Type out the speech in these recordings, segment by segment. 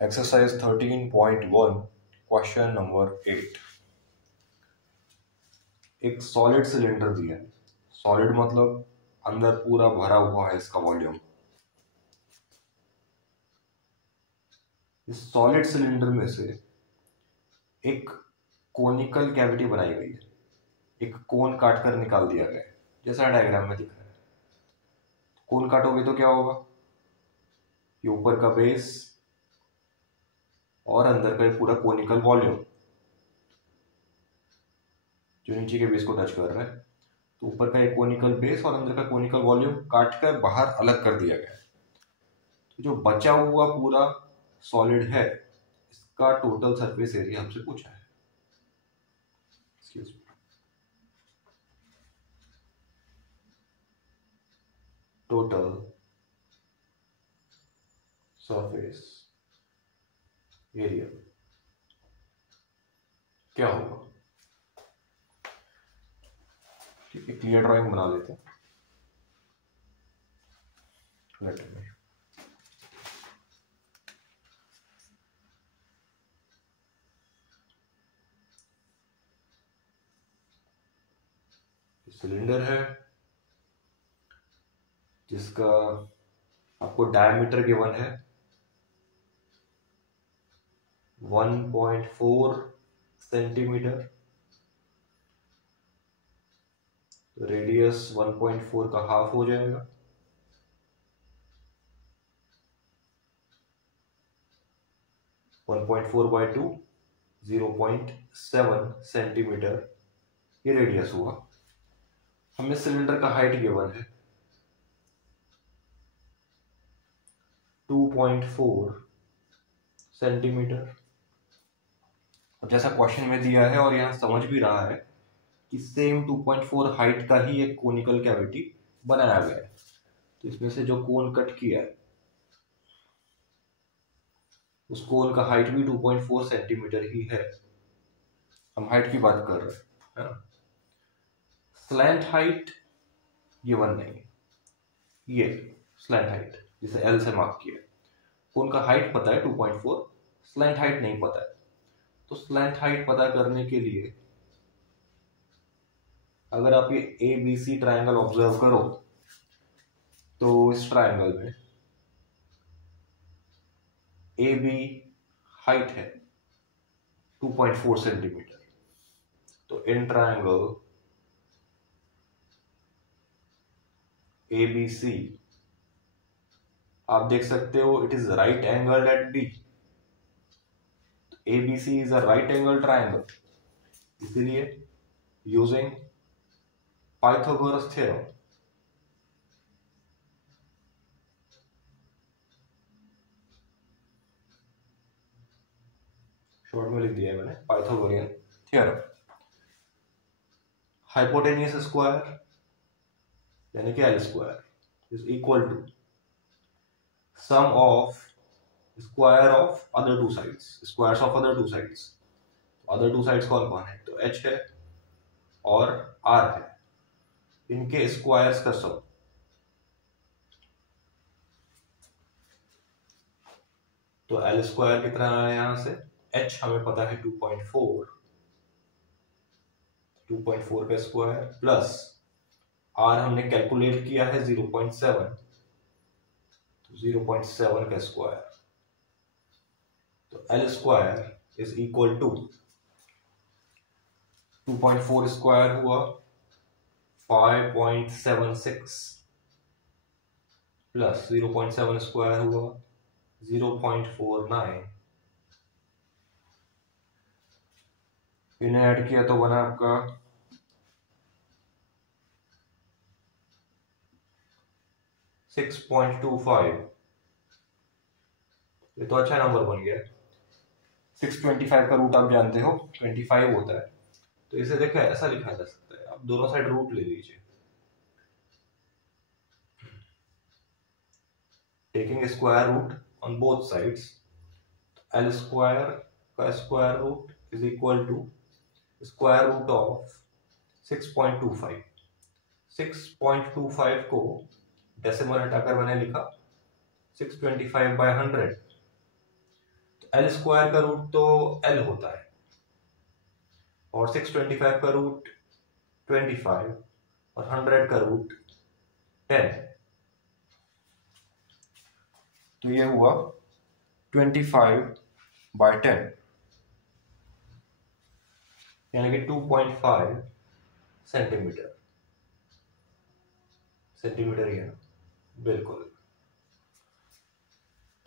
Exercise 13.1 question number 8। एक solid cylinder दिया है। सॉलिड मतलब अंदर पूरा भरा हुआ है इसका वॉल्यूम। इस सॉलिड सिलेंडर में से एक कोनिकल कैविटी बनाई गई है। एक कोन काट कर निकाल दिया गया है, जैसा डायग्राम में दिख रहा है। कोन काटोगे तो क्या होगा? ये ऊपर का बेस और अंदर का पूरा कोनिकल वॉल्यूम जो नीचे के बेस को टच कर रहा है। तो ऊपर का एक कोनिकल बेस और अंदर का कोनिकल वॉल्यूम काट कर बाहर अलग कर दिया गया है। तो जो बचा हुआ पूरा सॉलिड है, इसका टोटल सरफेस एरिया हमसे पूछा है। Excuse me. Total surface area क्या होगा? ठीक है, क्लियर ड्राइंग बना लेते हैं। लेट मी सिलेंडर है जिसका आपको डायमीटर गिवन है 1.4 सेंटीमीटर। रेडियस 1.4 का हाफ हो जाएगा। One point four by two 0.7 centimetre ये रेडियस हुआ। हमें सिलेंडर का हाइट गिवन है 2.4 सेंटीमीटर। जैसा क्वेश्चन में दिया है और यहां समझ भी रहा है कि सेम 2.4 हाइट का ही एक कोनिकल कैविटी बनाया गया है। तो इसमें से जो कोन कट किया है उस कोन का हाइट भी 2.4 सेंटीमीटर ही है। हम हाइट की बात कर रहे हैं, है ना। स्लैंट हाइट गिवन नहीं है। ये स्लैंट हाइट जिसे एल से मार्क किया है, कोन का हाइट पता है 2.4, स्लैंट हाइट नहीं पता है। तो स्लैंट हाइट पता करने के लिए अगर आप ये A B C triangle observe करो तो इस ट्राइंगल में ए बी हाइट है 2.4 सेंटीमीटर। तो इन ट्राइंगल ए बी सी आप देख सकते हो it is right angle at B. A B C is a right angle triangle, इसीलिए यूजिंग पाइथागोरस थ्योरम शॉर्ट में लिख दिया है मैंने, पाइथागोरियन थ्योरम। हाइपोटेन्यूस स्क्वायर यानी कि L square is equal to sum of square of other two sides, squares of other two sides. Other two sides कौन कौन है? तो एच है और आर है, इनके स्क्वायर्स का सम। तो एल स्क्वायर कितना है यहां से? एच हमें पता है 2.4 का स्क्वायर प्लस आर हमने कैलकुलेट किया है 0.7, तो 0.7 का स्क्वायर। तो L square is equal to 2.4 square हुआ 5.76 प्लस 0.7 स्क्वायर हुआ 0.49। इन्हें ऐड किया तो बना आपका 6.25। ये तो अच्छा नंबर बन गया। 625 का रूट आप जानते हो 25 होता है, तो इसे देखो ऐसा लिखा जा सकता है। आप दोनों साइड रूट ले लीजिए, taking square root on both sides. L square का square root is equal to square root of 6.25। 6.25 को डेसिमल हटाकर मैंने लिखा 625/100। एल स्क्वायर का रूट तो एल होता है और 625 का रूट 25 और 100 का रूट 10, तो ये हुआ 25/10 यानी कि 2.5 सेंटीमीटर। सेंटीमीटर ही है ना, बिल्कुल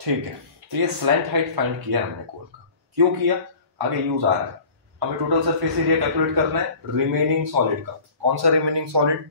ठीक है। तो ये स्लैंट हाइट फाइंड किया हमने कोन का। क्यों किया, आगे यूज आ रहा है। हमें टोटल सरफेस एरिया कैलकुलेट करना है रिमेनिंग सॉलिड का। कौन सा रिमेनिंग सॉलिड,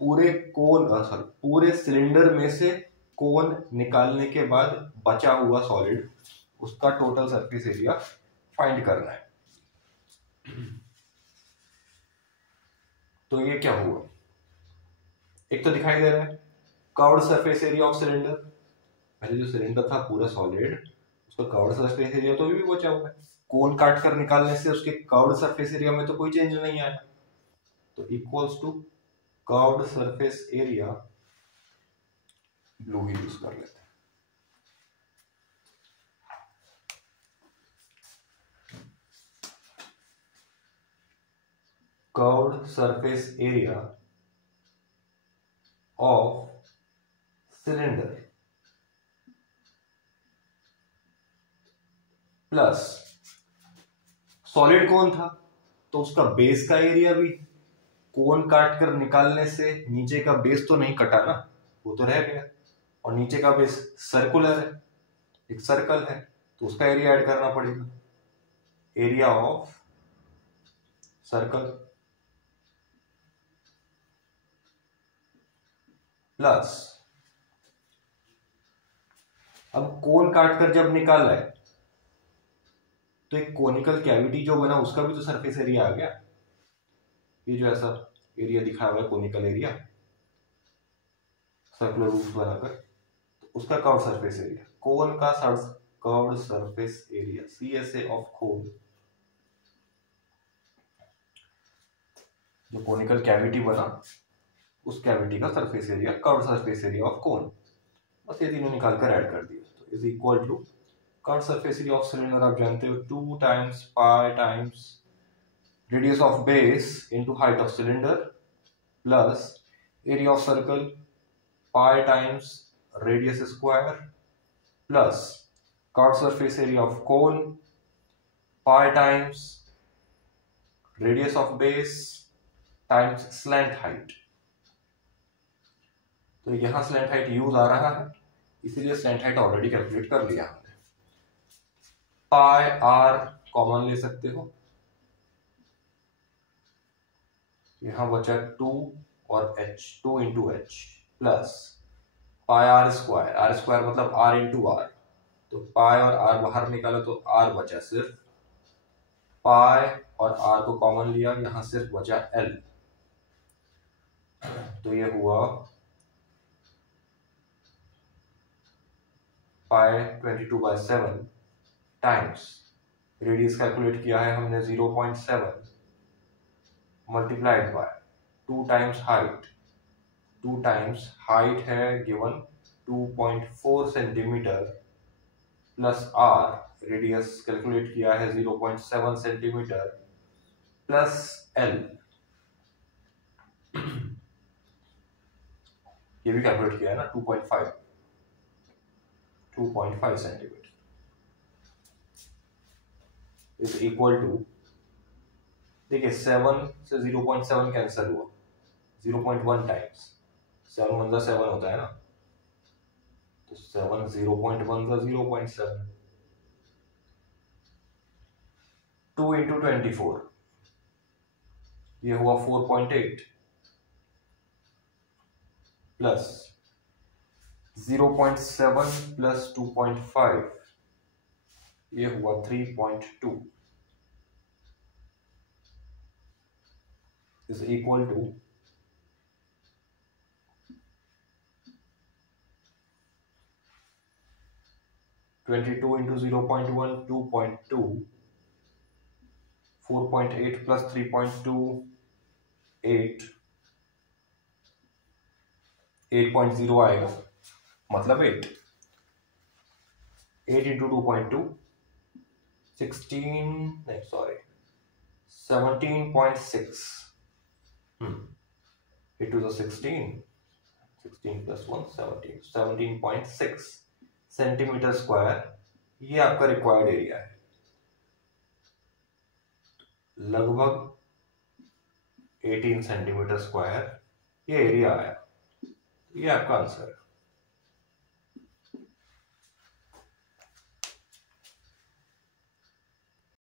पूरे कोन सॉरी पूरे सिलेंडर में से कोन निकालने के बाद बचा हुआ सॉलिड, उसका टोटल सरफेस एरिया फाइंड करना है। तो ये क्या हुआ, एक तो दिखाई दे रहा है curved surface area of cylinder. पहले जो सिलेंडर था पूरा सॉलिड, उसका कर्व्ड सरफेस एरिया तो अभी भी बचा हुआ है। कोन काट कर निकालने से उसके कर्व्ड सरफेस एरिया में तो कोई चेंज नहीं आया, तो equals to curved surface area, blue ही यूज कर लेते हैं। Curved surface area of cylinder plus solid कौन था, तो उसका बेस का एरिया भी कोन काट कर निकालने से नीचे का बेस तो नहीं कटा ना, वो तो रह गया। और नीचे का बेस सर्कुलर है, एक सर्कल है, तो उसका एरिया ऐड करना पड़ेगा। एरिया ऑफ सर्कल प्लस, अब कोन काट कर जब निकाला है तो एक कोनिकल कैविटी जो बना उसका भी तो सरफेस एरिया आ गया। ये जो ऐसा एरिया दिखा हुआ है कोनिकल एरिया, सर्कुलर रूफ बनाकर, तो उसका कर्व सरफेस एरिया, कोन का curved surface area CSA of cone, जो कोनिकल कैविटी बना उस कैविटी का surface area, curved surface area of cone. बस ये तीनों निकाल कर ऐड कर दिया, तो is equal to curved surface area of cylinder, आप जानते हो 2 times pi times radius of base into height of cylinder plus area of circle pi times radius square plus curved surface area of cone pi times radius of base times slant height. तो यहां slant height use आ रहा है, इसीलिए slant height already calculate कर लिया हमने। पाई are common ले सकते हो, यहां बचा 2 और h, 2 into h plus pi r square मतलब r इंटू आर, तो पाई और r बाहर निकाला तो r बचा सिर्फ, पाई और r को कॉमन लिया, यहां सिर्फ बचा l, तो ये हुआ पाई 22/7 टाइम्स रेडियस कैलकुलेट किया है हमने 0.7 multiplied by 2 times height, 2 times height है given 2.4 centimetre plus r radius calculate किया है 0.7 सेंटीमीटर प्लस l, ये भी कैलकुलेट किया है ना 2.5 सेंटीमीटर इज इक्वल टू, देखिए 7 से 0.7 कैंसिल हुआ, 0.1 टाइम्स 7 1 7 होता है ना, तो 7 0.1 का 0.7, 2 इंटू 24, ये हुआ 4.8 प्लस 0.7 प्लस 2.5, ये हुआ 3.2 इज इक्वल टू 22 इंटू 0.1 2.2, 4.8 प्लस 3.2 8, 8.0 आएगा मतलब 8। 8 इंटू 2.2 16 नहीं sorry 17.6 into the 16 plus 1 17.6 centimetre square ये आपका रिक्वायर्ड एरिया है, लगभग 18 सेंटीमीटर स्क्वायर ये एरिया आया, ये आपका आंसर है।